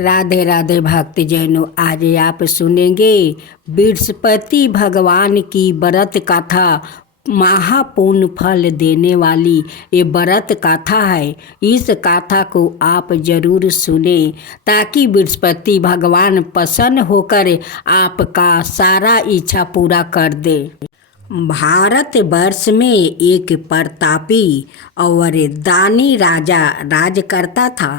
राधे राधे भक्तजनों, आज आप सुनेंगे बृहस्पति भगवान की व्रत कथा। महापुण्य फल देने वाली ये व्रत कथा है। इस कथा को आप जरूर सुने ताकि बृहस्पति भगवान प्रसन्न होकर आपका सारा इच्छा पूरा कर दे। भारत वर्ष में एक प्रतापी और दानी राजा राज करता था।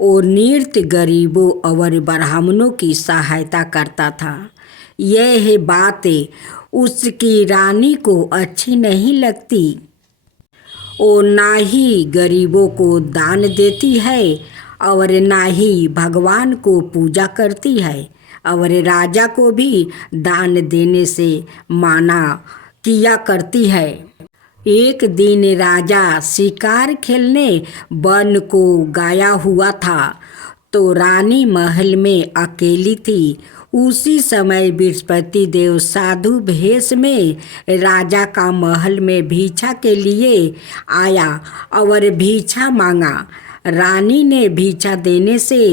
वो नृत्य गरीबों और ब्राह्मणों की सहायता करता था। यह बात उसकी रानी को अच्छी नहीं लगती। वो ना ही गरीबों को दान देती है और ना ही भगवान को पूजा करती है, और राजा को भी दान देने से माना किया करती है। एक दिन राजा शिकार खेलने वन को गया हुआ था, तो रानी महल में अकेली थी। उसी समय बृहस्पति देव साधु भेष में राजा का महल में भिक्षा के लिए आया और भिक्षा मांगा। रानी ने भिक्षा देने से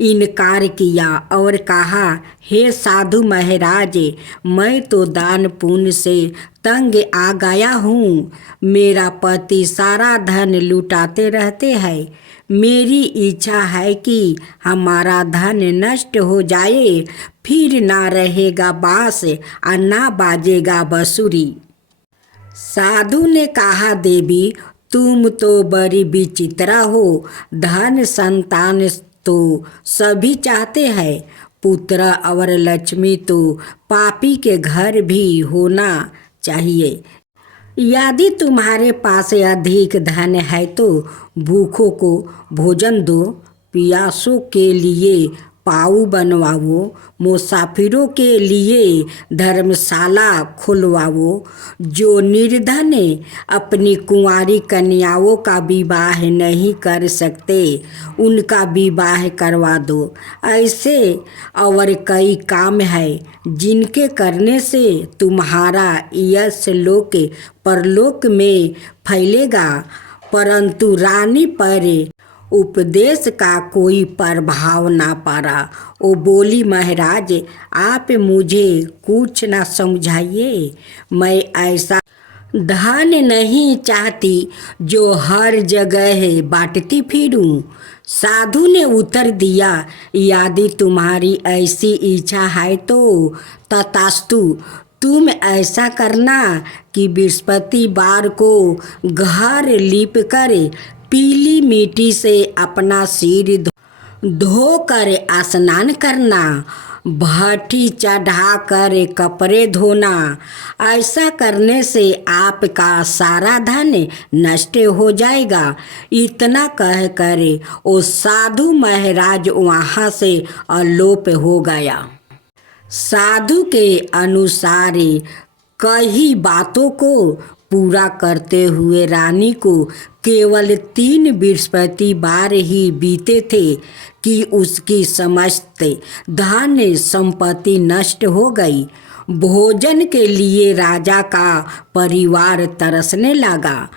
इनकार किया और कहा, हे साधु महाराज, मैं तो दान पुण्य से तंग आ गया हूँ। मेरा पति सारा धन लुटाते रहते हैं। मेरी इच्छा है कि हमारा धन नष्ट हो जाए, फिर ना रहेगा बांस और ना बाजेगा बांसुरी। साधु ने कहा, देवी, तुम तो बड़ी विचित्रा हो। धन संतान तो सभी चाहते हैं, पुत्र और लक्ष्मी तो पापी के घर भी होना चाहिए। यदि तुम्हारे पास अधिक धन है तो भूखों को भोजन दो, प्यासों के लिए पाऊ बनवाओ, मुसाफिरों के लिए धर्मशाला खुलवाओ। जो निर्धन अपनी कुंवारी कन्याओं का विवाह नहीं कर सकते, उनका विवाह करवा दो। ऐसे और कई काम है जिनके करने से तुम्हारा यश लोक परलोक में फैलेगा। परंतु रानी पर उपदेश का कोई प्रभाव ना पड़ा। वो बोली, महाराज, आप मुझे कुछ ना समझाइए। मैं ऐसा धन नहीं चाहती जो हर जगह बांटती फिरूं। साधु ने उत्तर दिया, यदि तुम्हारी ऐसी इच्छा है तो तथास्तु। तुम ऐसा करना कि बृहस्पतिवार को घर लीप कर पीली मिट्टी से अपना सिर धोकर स्नान करना, भट्टी चढ़ाकर कपड़े धोना। ऐसा करने से आपका सारा धन नष्ट हो जाएगा। इतना कहकर वो साधु महाराज वहाँ से अलोप हो गया। साधु के अनुसार कई बातों को पूरा करते हुए रानी को केवल 3 बृहस्पतिवार ही बीते थे कि उसकी समस्त धन संपत्ति नष्ट हो गई। भोजन के लिए राजा का परिवार तरसने लगा।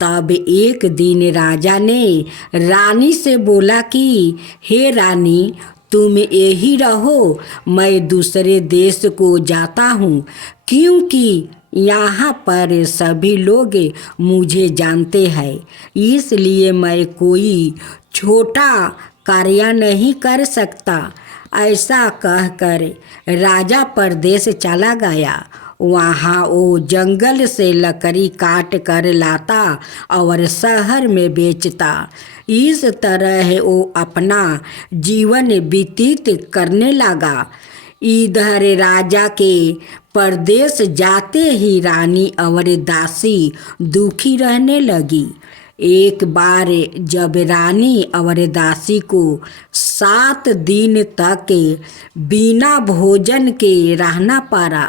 तब एक दिन राजा ने रानी से बोला कि, हे रानी, तुम यही रहो, मैं दूसरे देश को जाता हूँ, क्योंकि यहाँ पर सभी लोग मुझे जानते हैं। इसलिए मैं कोई छोटा कार्य नहीं कर सकता। ऐसा कहकर राजा परदेश चला गया। वहाँ वो जंगल से लकड़ी काट कर लाता और शहर में बेचता। इस तरह वो अपना जीवन व्यतीत करने लगा। इधर राजा के परदेश जाते ही रानी और दासी दुखी रहने लगी। एक बार जब रानी और दासी को 7 दिन तक बिना भोजन के रहना पड़ा,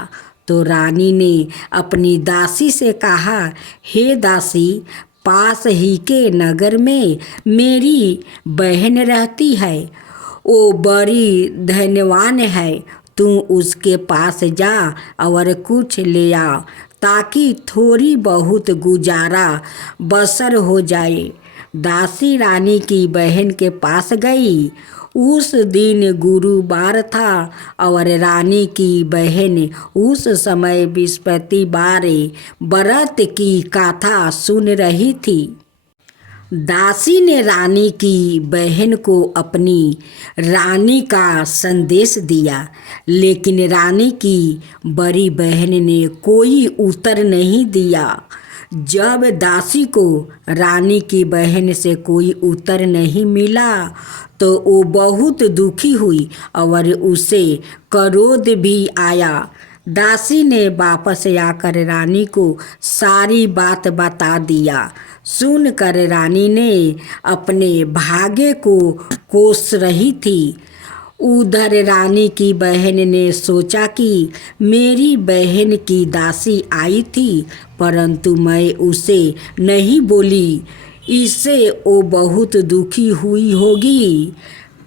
तो रानी ने अपनी दासी से कहा, हे दासी, पास ही के नगर में मेरी बहन रहती है। वो बड़ी धनवान है। तू उसके पास जा और कुछ ले आ, ताकि थोड़ी बहुत गुजारा बसर हो जाए। दासी रानी की बहन के पास गई। उस दिन गुरुवार था और रानी की बहन उस समय बृहस्पतिवार व्रत की कथा सुन रही थी। दासी ने रानी की बहन को अपनी रानी का संदेश दिया, लेकिन रानी की बड़ी बहन ने कोई उत्तर नहीं दिया। जब दासी को रानी की बहन से कोई उत्तर नहीं मिला तो वो बहुत दुखी हुई और उसे क्रोध भी आया। दासी ने वापस आकर रानी को सारी बात बता दिया। सुनकर रानी ने अपने भाग्य को कोस रही थी। उधर रानी की बहन ने सोचा कि मेरी बहन की दासी आई थी, परंतु मैं उसे नहीं बोली, इससे वो बहुत दुखी हुई होगी।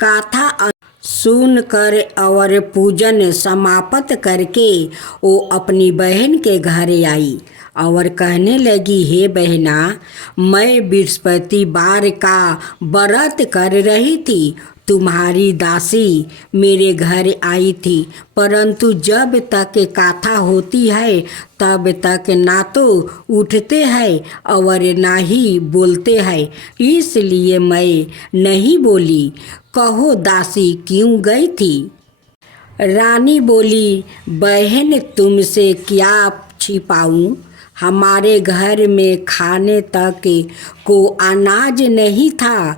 कथा सुनकर और पूजन समाप्त करके वो अपनी बहन के घर आई और कहने लगी, हे बहना, मैं बृहस्पतिवार का व्रत कर रही थी। तुम्हारी दासी मेरे घर आई थी, परंतु जब तक कथा होती है तब तक ना तो उठते हैं और ना ही बोलते हैं, इसलिए मैं नहीं बोली। कहो दासी क्यों गई थी? रानी बोली, बहन तुमसे क्या छिपाऊं? हमारे घर में खाने तक को अनाज नहीं था।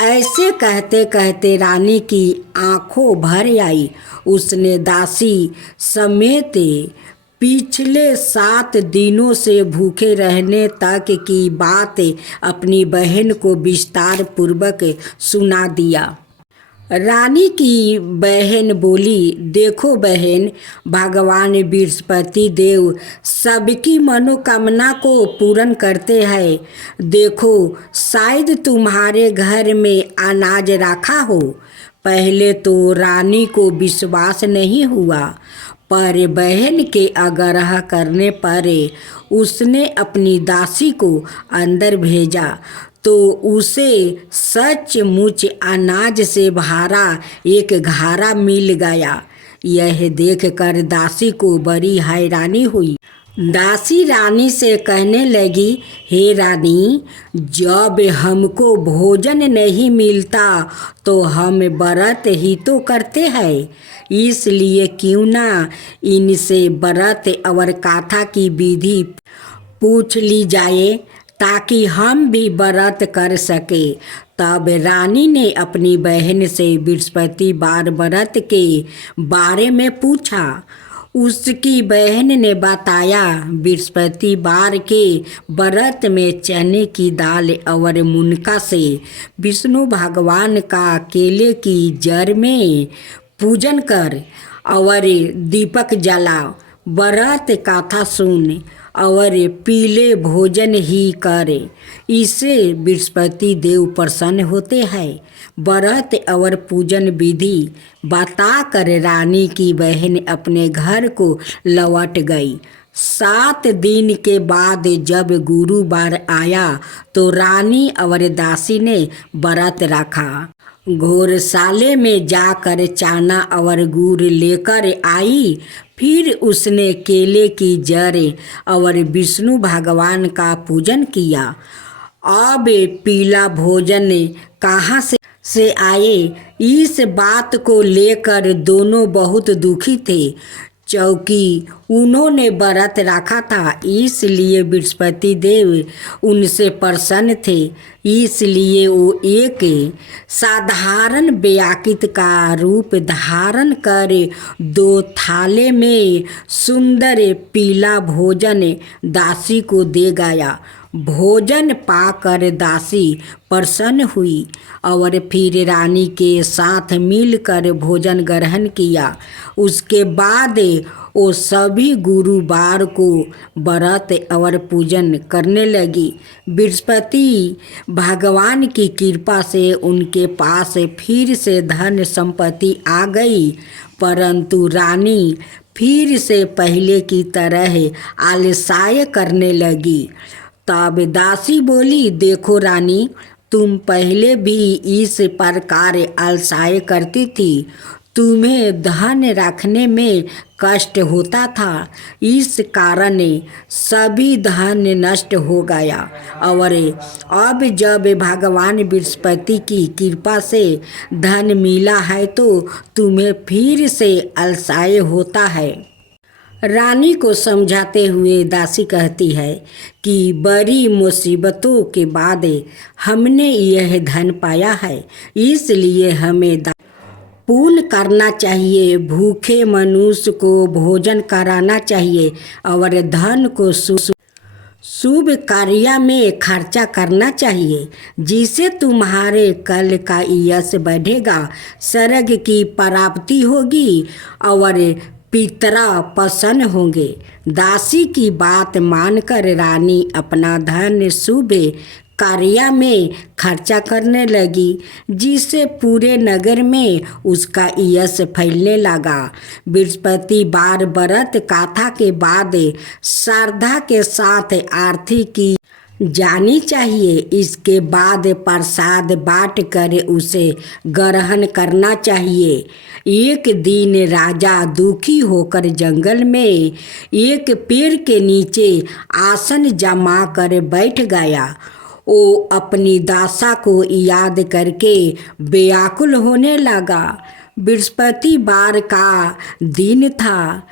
ऐसे कहते कहते रानी की आंखों भर आई। उसने दासी समेत पिछले 7 दिनों से भूखे रहने तक की बात अपनी बहन को विस्तार पूर्वक सुना दिया। रानी की बहन बोली, देखो बहन, भगवान बृहस्पति देव सबकी मनोकामना को पूर्ण करते हैं। देखो, शायद तुम्हारे घर में अनाज रखा हो। पहले तो रानी को विश्वास नहीं हुआ, पर बहन के आग्रह करने पर उसने अपनी दासी को अंदर भेजा तो उसे सचमुच अनाज से भरा एक घड़ा मिल गया। यह देखकर दासी को बड़ी हैरानी हुई। दासी रानी से कहने लगी, हे रानी, जब हमको भोजन नहीं मिलता तो हम व्रत ही तो करते हैं, इसलिए क्यों ना इनसे व्रत और कथा की विधि पूछ ली जाए ताकि हम भी व्रत कर सके। तब रानी ने अपनी बहन से बृहस्पतिवार व्रत के बारे में पूछा। उसकी बहन ने बताया, बृहस्पतिवार के व्रत में चने की दाल और मुनका से विष्णु भगवान का केले की जड़ में पूजन कर और दीपक जलाओ, व्रत कथा सुन और पीले भोजन ही करे, इससे बृहस्पति देव प्रसन्न होते हैं। व्रत और पूजन विधि बताकर रानी की बहन अपने घर को लौट गई। 7 दिन के बाद जब गुरुवार आया तो रानी और दासी ने व्रत रखा। घोरशाले में जाकर चाना और गुड़ लेकर आई। फिर उसने केले की जड़ और विष्णु भगवान का पूजन किया। अब पीला भोजन कहाँ से आए, इस बात को लेकर दोनों बहुत दुखी थे। चूँकि उन्होंने व्रत रखा था, इसलिए बृहस्पति देव उनसे प्रसन्न थे, इसलिए वो एक साधारण व्याकृत का रूप धारण कर 2 थाले में सुंदर पीला भोजन दासी को दे गया। भोजन पाकर दासी प्रसन्न हुई और फिर रानी के साथ मिलकर भोजन ग्रहण किया। उसके बाद वो सभी गुरुवार को व्रत और पूजन करने लगी। बृहस्पति भगवान की कृपा से उनके पास फिर से धन संपत्ति आ गई, परंतु रानी फिर से पहले की तरह आलस्य करने लगी। तब दासी बोली, देखो रानी, तुम पहले भी इस प्रकार अलसाए करती थी। तुम्हें धन रखने में कष्ट होता था, इस कारण सभी धन नष्ट हो गया। और अब जब भगवान बृहस्पति की कृपा से धन मिला है तो तुम्हें फिर से अलसाए होता है। रानी को समझाते हुए दासी कहती है कि बड़ी मुसीबतों के बाद हमने यह धन पाया है, इसलिए हमें पुण्य करना चाहिए, भूखे मनुष्य को भोजन कराना चाहिए और धन को शुभ कार्य में खर्चा करना चाहिए, जिससे तुम्हारे कल का यश बढ़ेगा, स्वर्ग की प्राप्ति होगी और पितरा प्रसन्न होंगे। दासी की बात मानकर रानी अपना धन शुभ कार्य में खर्चा करने लगी, जिससे पूरे नगर में उसका यश फैलने लगा। बृहस्पति बार व्रत कथा के बाद श्रद्धा के साथ आरती की जानी चाहिए। इसके बाद प्रसाद बांट कर उसे ग्रहण करना चाहिए। एक दिन राजा दुखी होकर जंगल में एक पेड़ के नीचे आसन जमा कर बैठ गया। वो अपनी दासा को याद करके व्याकुल होने लगा। बृहस्पति बार का दिन था।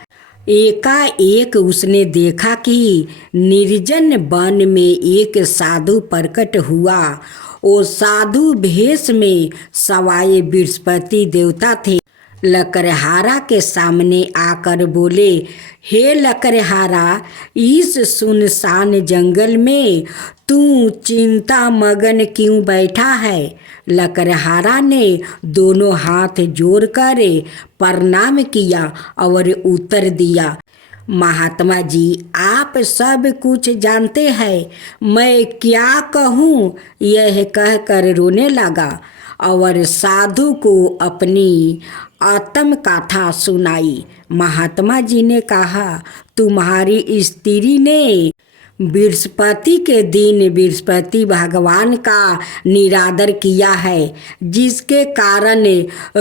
एकाएक उसने देखा कि निर्जन वन में एक साधु प्रकट हुआ। वो साधु भेष में सवाए बृहस्पति देवता थे। लकड़हारा के सामने आकर बोले, हे लकड़हारा, इस सुनसान जंगल में तू चिंता मगन क्यों बैठा है? लकड़हारा ने दोनों हाथ जोड़कर प्रणाम किया और उत्तर दिया, महात्मा जी, आप सब कुछ जानते हैं, मैं क्या कहूँ? यह कहकर रोने लगा और साधु को अपनी आत्मकथा सुनाई। महात्मा जी ने कहा, तुम्हारी स्त्री ने बृहस्पति के दिन बृहस्पति भगवान का निरादर किया है, जिसके कारण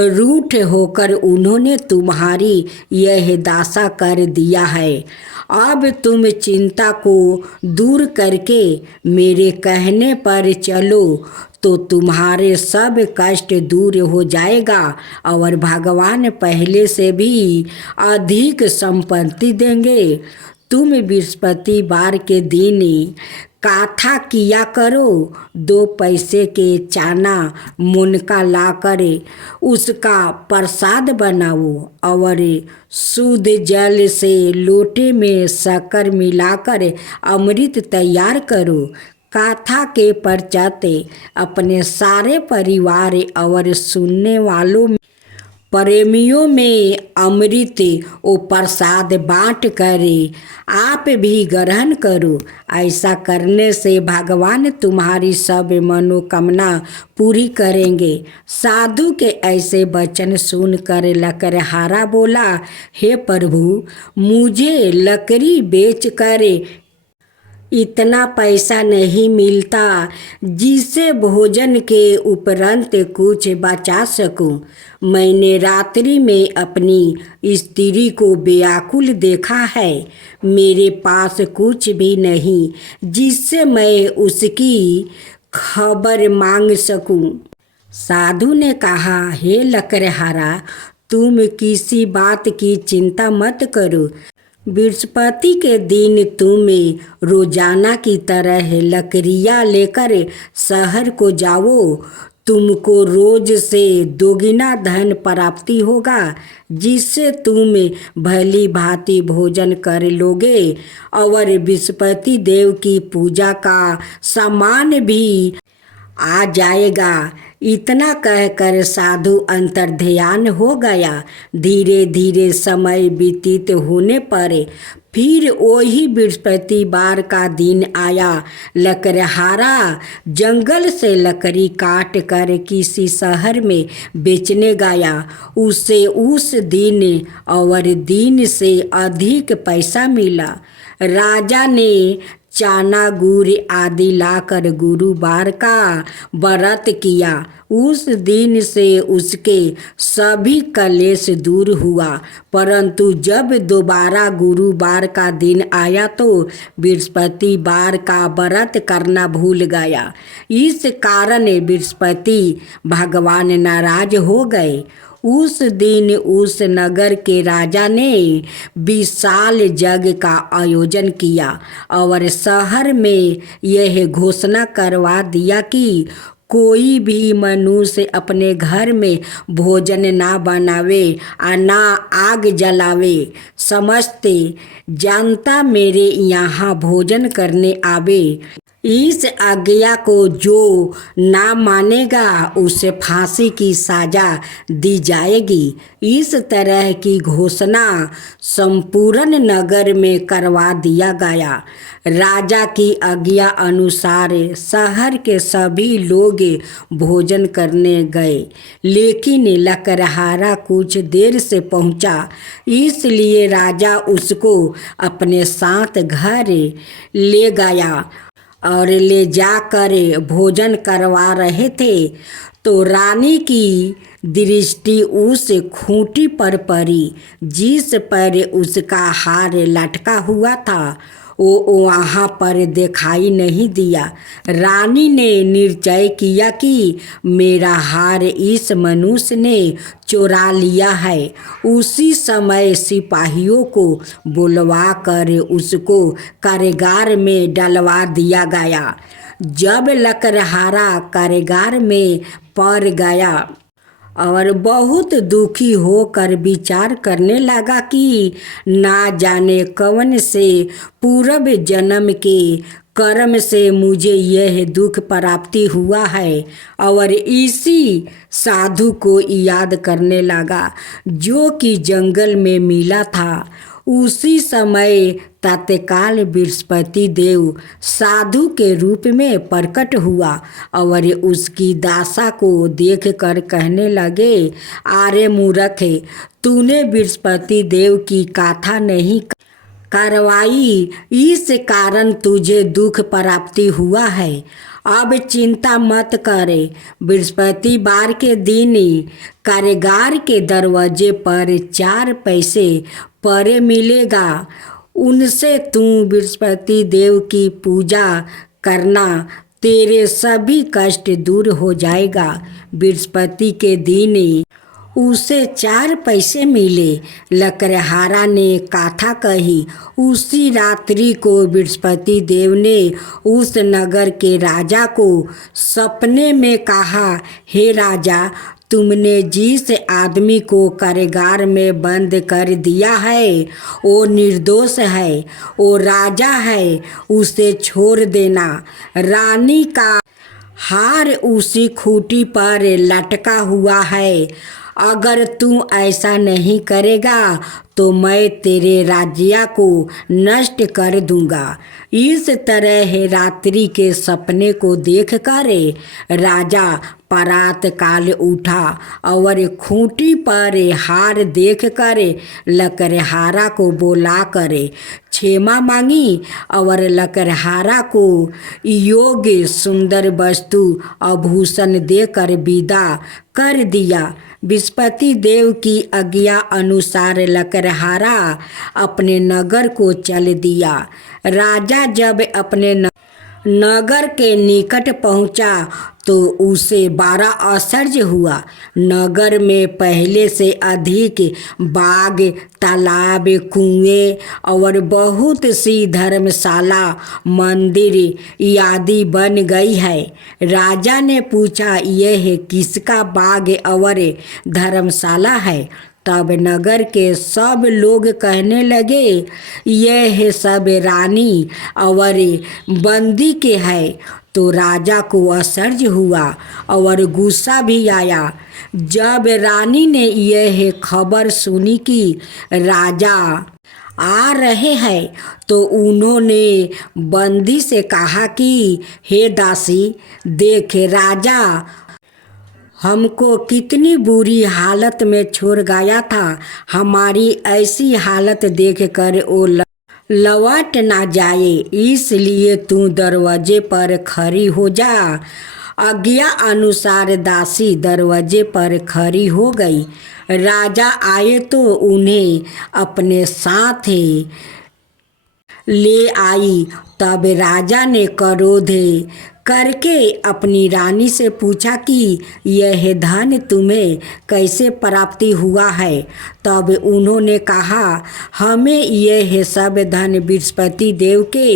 रूठ होकर उन्होंने तुम्हारी यह दशा कर दिया है। अब तुम चिंता को दूर करके मेरे कहने पर चलो तो तुम्हारे सब कष्ट दूर हो जाएगा और भगवान पहले से भी अधिक संपत्ति देंगे। तुम बृहस्पतिवार के दिन कथा किया करो। 2 पैसे के चाना मुनका लाकर उसका प्रसाद बनाओ और शुद्ध जल से लोटे में शक्कर मिलाकर अमृत तैयार करो। कथा के पश्चात अपने सारे परिवार और सुनने वालों प्रेमियों में अमृत और प्रसाद बांट कर आप भी ग्रहण करो। ऐसा करने से भगवान तुम्हारी सब मनोकामना पूरी करेंगे। साधु के ऐसे वचन सुनकर लकड़हारा बोला, हे प्रभु, मुझे लकड़ी बेचकर इतना पैसा नहीं मिलता जिससे भोजन के उपरांत कुछ बचा सकूं। मैंने रात्रि में अपनी स्त्री को व्याकुल देखा है। मेरे पास कुछ भी नहीं जिससे मैं उसकी खबर मांग सकूं। साधु ने कहा, हे लकड़हारा, तुम किसी बात की चिंता मत करो। बृहस्पति के दिन तुम रोजाना की तरह लकड़ियाँ लेकर शहर को जाओ। तुमको रोज से दोगुना धन प्राप्ति होगा, जिससे तुम भली भांति भोजन कर लोगे और बृहस्पति देव की पूजा का सामान भी आ जाएगा। इतना कहकर साधु अंतर्ध्यान हो गया। धीरे धीरे समय व्यतीत होने पर फिर वही बृहस्पतिवार का दिन आया। लकड़हारा जंगल से लकड़ी काट कर किसी शहर में बेचने गया। उसे उस दिन और दिन से अधिक पैसा मिला। राजा ने चाना गुड़ आदि लाकर गुरुवार का व्रत किया। उस दिन से उसके सभी कलेश दूर हुआ। परंतु जब दोबारा गुरुवार का दिन आया तो बृहस्पतिवार का व्रत करना भूल गया। इस कारण बृहस्पति भगवान नाराज हो गए। उस दिन उस नगर के राजा ने विशाल यज्ञ का आयोजन किया और शहर में यह घोषणा करवा दिया कि कोई भी मनुष्य अपने घर में भोजन ना बनावे और ना आग जलावे। समस्त जनता मेरे यहाँ भोजन करने आवे। इस आज्ञा को जो ना मानेगा उसे फांसी की सजा दी जाएगी। इस तरह की घोषणा संपूर्ण नगर में करवा दिया गया। राजा की आज्ञा अनुसार शहर के सभी लोग भोजन करने गए, लेकिन लकड़हारा कुछ देर से पहुंचा, इसलिए राजा उसको अपने साथ घर ले गया और ले जाकर भोजन करवा रहे थे तो रानी की दृष्टि उस खूंटी पर पड़ी जिस पर उसका हार लटका हुआ था। वो वहाँ पर दिखाई नहीं दिया। रानी ने निश्चय किया कि मेरा हार इस मनुष्य ने चुरा लिया है। उसी समय सिपाहियों को बुलवा कर उसको कारागार में डलवा दिया गया। जब लकड़हारा कारागार में पड़ गया और बहुत दुखी होकर विचार करने लगा कि ना जाने कौन से पूर्व जन्म के कर्म से मुझे यह दुख प्राप्ति हुआ है, और इसी साधु को याद करने लगा जो कि जंगल में मिला था। उसी समय तत्काल बृहस्पति देव साधु के रूप में प्रकट हुआ और उसकी दशा को देखकर कहने लगे, अरे मूर्ख, तूने बृहस्पति देव की कथा नहीं करवाई, इस कारण तुझे दुख प्राप्ति हुआ है। अब चिंता मत करे। बृहस्पतिवार के दिन कारागार के दरवाजे पर 4 पैसे पड़े मिलेगा, उनसे तू बृहस्पति देव की पूजा करना, तेरे सभी कष्ट दूर हो जाएगा। बृहस्पति के दिन उसे 4 पैसे मिले। लकड़हारा ने कथा कही। उसी रात्रि को बृहस्पति देव ने उस नगर के राजा को सपने में कहा, हे राजा, तुमने जिस आदमी को कारागार में बंद कर दिया है वो निर्दोष है, वो राजा है, उसे छोड़ देना। रानी का हार उसी खूंटी पर लटका हुआ है। अगर तू ऐसा नहीं करेगा तो मैं तेरे राज्य को नष्ट कर दूंगा। इस तरह रात्रि के सपने को देखकर राजा प्रात काल उठा और खूंटी पर हार देखकर लकड़हारा को बुलाकर क्षमा मांगी और लकड़हारा को योग्य सुंदर वस्तु आभूषण देकर विदा कर दिया। बृहस्पति देव की आज्ञा अनुसार लकड़हारा अपने नगर को चल दिया। राजा जब अपने नगर के निकट पहुंचा तो उसे बड़ा आश्चर्य हुआ। नगर में पहले से अधिक बाग, तालाब, कुएं और बहुत सी धर्मशाला, मंदिर आदि बन गई है। राजा ने पूछा, यह किसका बाग और धर्मशाला है? तब नगर के सब लोग कहने लगे, यह सब रानी और बंदी के है। तो राजा को आश्चर्य हुआ और गुस्सा भी आया। जब रानी ने यह खबर सुनी कि राजा आ रहे हैं तो उन्होंने बंदी से कहा कि हे दासी, देख, राजा हमको कितनी बुरी हालत में छोड़ गया था। हमारी ऐसी हालत देखकर वो लौट ना जाए, इसलिए तू दरवाजे पर खड़ी हो जा। आज्ञा अनुसार दासी दरवाजे पर खड़ी हो गई। राजा आए तो उन्हें अपने साथ ले आई। तब राजा ने क्रोध करके अपनी रानी से पूछा कि यह धन तुम्हें कैसे प्राप्ति हुआ है। तब उन्होंने कहा, हमें यह सब धन बृहस्पति देव के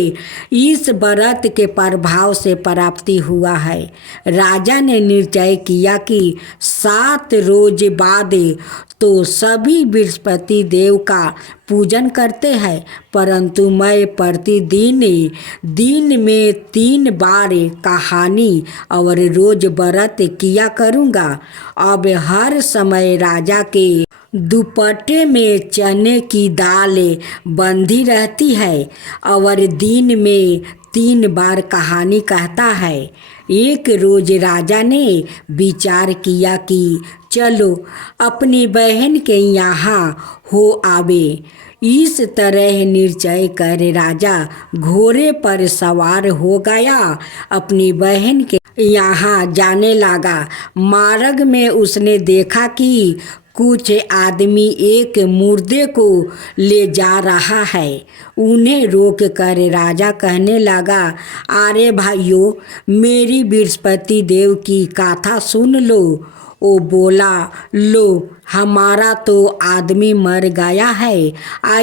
इस व्रत के प्रभाव से प्राप्ति हुआ है। राजा ने निश्चय किया कि 7 रोज बाद तो सभी बृहस्पति देव का पूजन करते हैं, परंतु मैं प्रतिदिन दिन में 3 बार कहानी और रोज व्रत किया करूँगा। अब हर समय राजा के दुपट्टे में चने की दाल बंधी रहती है और दिन में 3 बार कहानी कहता है। एक रोज राजा ने विचार किया कि चलो अपनी बहन के यहाँ हो आवे। इस तरह निश्चय कर राजा घोड़े पर सवार हो गया, अपनी बहन के यहाँ जाने लगा। मार्ग में उसने देखा कि कुछ आदमी एक मुर्दे को ले जा रहा है। उन्हें रोक कर राजा कहने लगा, अरे भाइयों, मेरी बृहस्पति देव की कथा सुन लो। वो बोला, लो, हमारा तो आदमी मर गया है,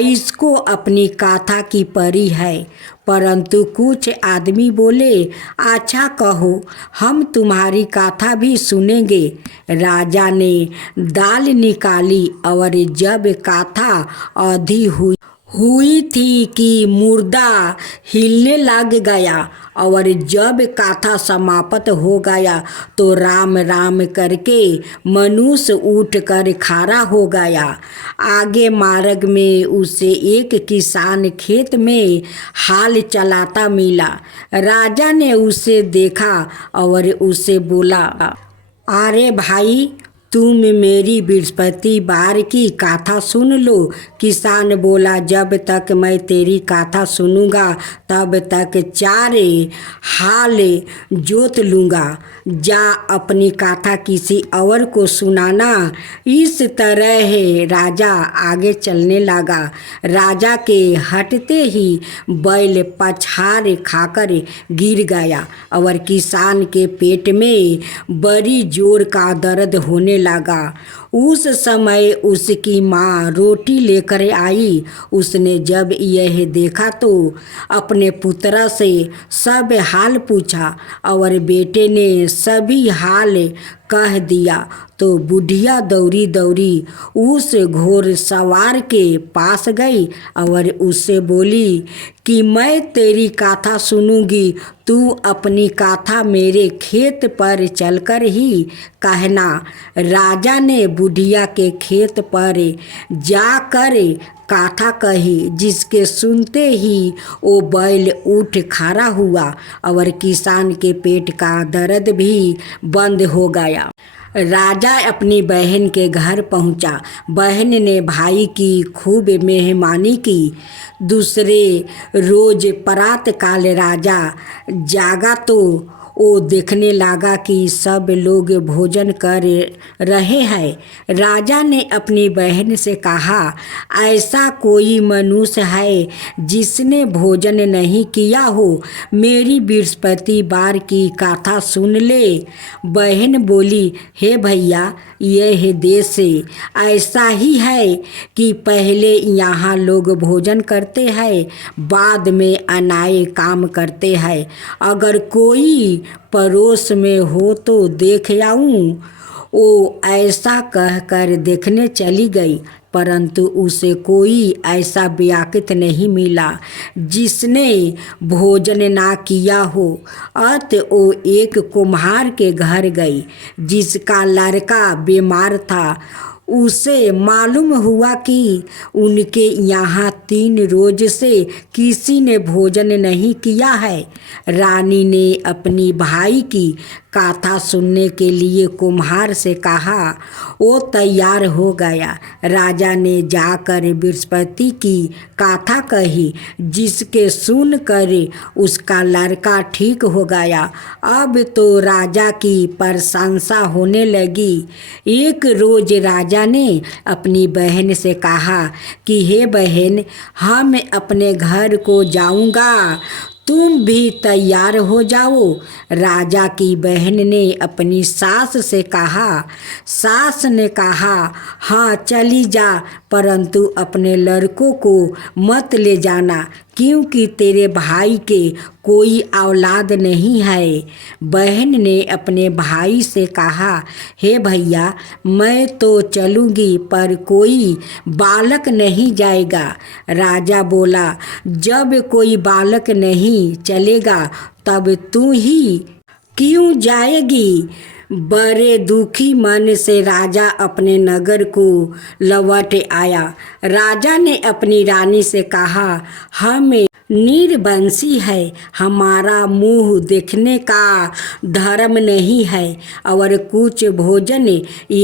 इसको अपनी कथा की परी है। परंतु कुछ आदमी बोले, अच्छा कहो, हम तुम्हारी कथा भी सुनेंगे। राजा ने दाल निकाली और जब कथा आधी हुई थी कि मुर्दा हिलने लग गया और जब कथा समाप्त हो गया तो राम राम करके मनुष्य उठकर खड़ा हो गया। आगे मार्ग में उसे एक किसान खेत में हाल चलाता मिला। राजा ने उसे देखा और उसे बोला, अरे भाई, तुम मेरी बृहस्पति बार की कथा सुन लो। किसान बोला, जब तक मैं तेरी कथा सुनूंगा तब तक 4 हाल जोत लूँगा। जा अपनी कथा किसी और को सुनाना। इस तरह राजा आगे चलने लगा। राजा के हटते ही बैल पछाड़ खाकर गिर गया और किसान के पेट में बड़ी जोर का दर्द होने लगा। उस समय उसकी माँ रोटी लेकर आई। उसने जब यह देखा तो अपने पुत्र से सब हाल पूछा और बेटे ने सभी हाल कह दिया। तो बुढ़िया दौड़ी दौड़ी उस घोड़ सवार के पास गई और उससे बोली कि मैं तेरी कथा सुनूंगी, तू अपनी कथा मेरे खेत पर चलकर ही कहना। राजा ने बुढ़िया के खेत पर जाकर कथा कही, जिसके सुनते ही वो बैल उठ खड़ा हुआ और किसान के पेट का दर्द भी बंद हो गया। राजा अपनी बहन के घर पहुंचा। बहन ने भाई की खूब मेहमानी की। दूसरे रोज प्रातःकाल राजा जागा तो वो देखने लगा कि सब लोग भोजन कर रहे हैं। राजा ने अपनी बहन से कहा, ऐसा कोई मनुष्य है जिसने भोजन नहीं किया हो? मेरी बृहस्पति बार की कथा सुन ले। बहन बोली, हे भैया, यह देश ऐसा ही है कि पहले यहाँ लोग भोजन करते हैं, बाद में अनाय काम करते हैं। अगर कोई पड़ोस में हो तो देख आऊं। वो ऐसा कहकर देखने चली गई, परंतु उसे कोई ऐसा व्याकृत नहीं मिला जिसने भोजन ना किया हो। अत वो एक कुम्हार के घर गई जिसका लड़का बीमार था। उसे मालूम हुआ कि उनके यहाँ 3 रोज से किसी ने भोजन नहीं किया है। रानी ने अपनी भाई की कथा सुनने के लिए कुम्हार से कहा। वो तैयार हो गया। राजा ने जाकर बृहस्पति की कथा कही, जिसके सुनकर उसका लड़का ठीक हो गया। अब तो राजा की प्रशंसा होने लगी। एक रोज राजा ने अपनी बहन से कहा कि हे बहन, हम अपने घर को जाऊंगा, तुम भी तैयार हो जाओ। राजा की बहन ने अपनी सास से कहा। सास ने कहा, हाँ चली जा, परंतु अपने लड़कों को मत ले जाना, क्योंकि तेरे भाई के कोई औलाद नहीं है। बहन ने अपने भाई से कहा, हे भैया, मैं तो चलूँगी, पर कोई बालक नहीं जाएगा। राजा बोला, जब कोई बालक नहीं चलेगा तब तू ही क्यों जाएगी। बड़े दुखी मन से राजा अपने नगर को लौट आया। राजा ने अपनी रानी से कहा, हमें निर्वंशी है, हमारा मुंह देखने का धर्म नहीं है और कुछ भोजन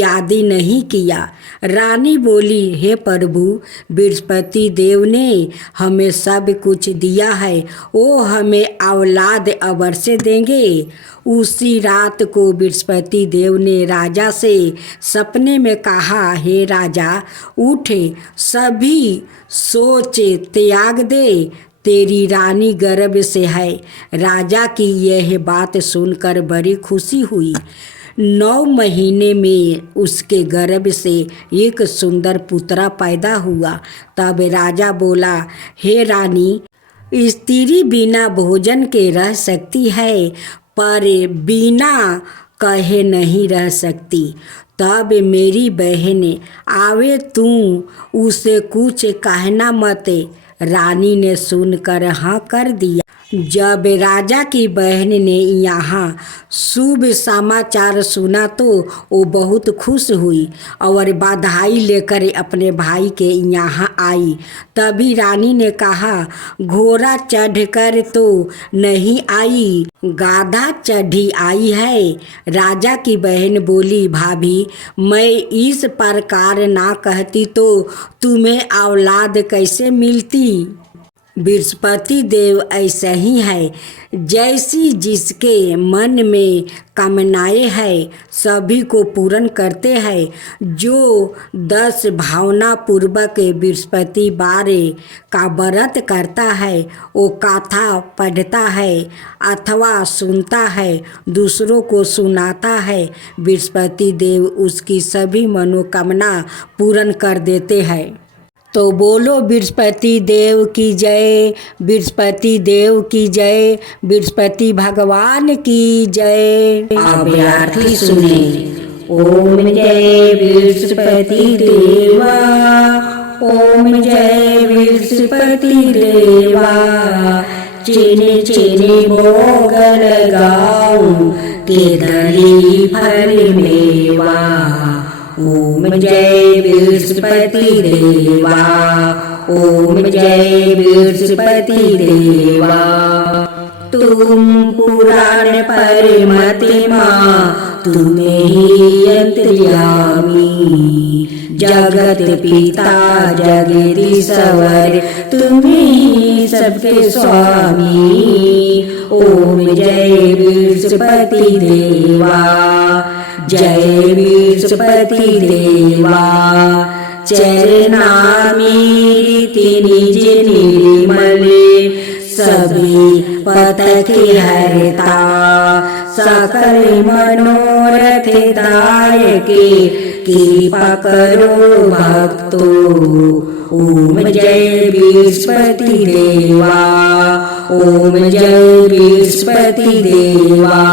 आदि नहीं किया। रानी बोली, हे प्रभु, बृहस्पति देव ने हमें सब कुछ दिया है, वो हमें औलाद अवश्य देंगे। उसी रात को बृहस्पति देव ने राजा से सपने में कहा, हे राजा, उठे, सभी सोच त्याग दे, तेरी रानी गर्भ से है। राजा की यह बात सुनकर बड़ी खुशी हुई। 9 महीने में उसके गर्भ से एक सुंदर पुत्र पैदा हुआ। तब राजा बोला, हे रानी, स्त्री बिना भोजन के रह सकती है, पर बिना कहे नहीं रह सकती। तब मेरी बहन आवे, तू उसे कुछ कहना मत। रानी ने सुनकर हाँ कर दिया। जब राजा की बहन ने यहाँ शुभ समाचार सुना तो वो बहुत खुश हुई और बधाई लेकर अपने भाई के यहाँ आई। तभी रानी ने कहा, घोड़ा चढ़कर तो नहीं आई, गाधा चढ़ी आई है। राजा की बहन बोली, भाभी, मैं इस प्रकार ना कहती तो तुम्हें औलाद कैसे मिलती। बृहस्पति देव ऐसा ही है, जैसी जिसके मन में कामनाएं है सभी को पूर्ण करते हैं। जो 10 भावना पूर्वक बृहस्पति बारे का व्रत करता है, वो कथा पढ़ता है अथवा सुनता है, दूसरों को सुनाता है, बृहस्पति देव उसकी सभी मनोकामना पूर्ण कर देते हैं। तो बोलो बृहस्पति देव की जय, बृहस्पति देव की जय, बृहस्पति भगवान की जय। अब आरती सुने। ओम जय बृहस्पति देवा, ओम जय बृहस्पति देवा, चीनी चीनी भोग लगाऊं, केदली फल मेवा। ओम जय बृहस्पति देवा, ओम जय बृहस्पति देवा। तुम पुराण परमतिमा, तुम्हें ही अंतर्यामी, जगत पिता जगदीश्वर, तुम्हें ही सबके स्वामी। ओम जय बृहस्पति देवा, जय बृहस्पति देवा। चरनामी रीति निज निर्मले, सभी पतक हरता, सकल मनोरथ दायके, कृपा करो भक्तो। ओम जय बृहस्पति देवा, ओम जय बृहस्पति देवा।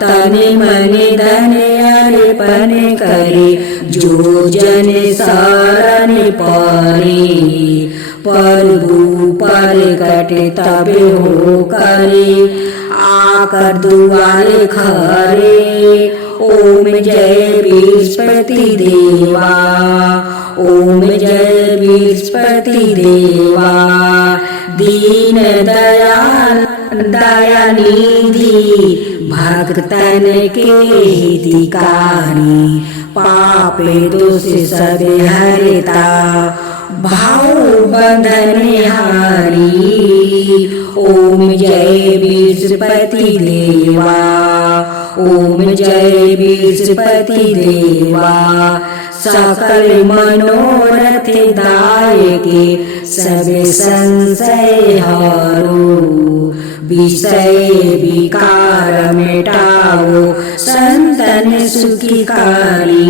तन मन धन अर्पण करे, जो जन शरण पारे, प्रभु प्रकट तब हो करे, आकर दुआरे खरे। ओम जय बृहस्पति देवा, ओम जय बृहस्पति देवा। दीन दयाल दया निधि भक्तन के हितकारी, पापे दोष सब हरता भाव बंधन हारी। ओम जय बृहस्पति देवा, ओम जय बृहस्पति देवा, सकल मनोरथ दायके सब संशय हरो। विषय विकार मिटाओ संतन सुखिकारी।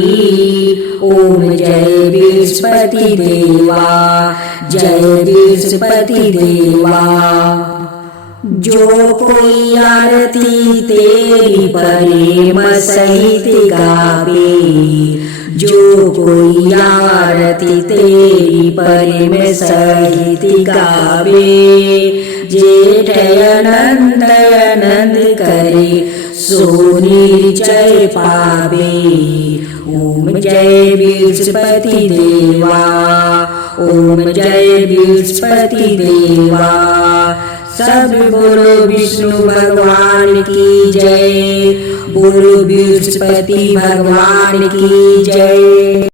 ओम जय बृहस्पति देवा, जय बृहस्पति देवा। जो कोई आरती तेरी प्रेम सहित गावे, जो कोई आरती तेरी प्रेम सहित गावे, जेठ आनंद आनंद करे सो निश्चय पावे। ओम जय बृहस्पति देवा, ओम जय बृहस्पति देवा। सब बोलो विष्णु भगवान की जय, बोलो बृहस्पति भगवान की जय।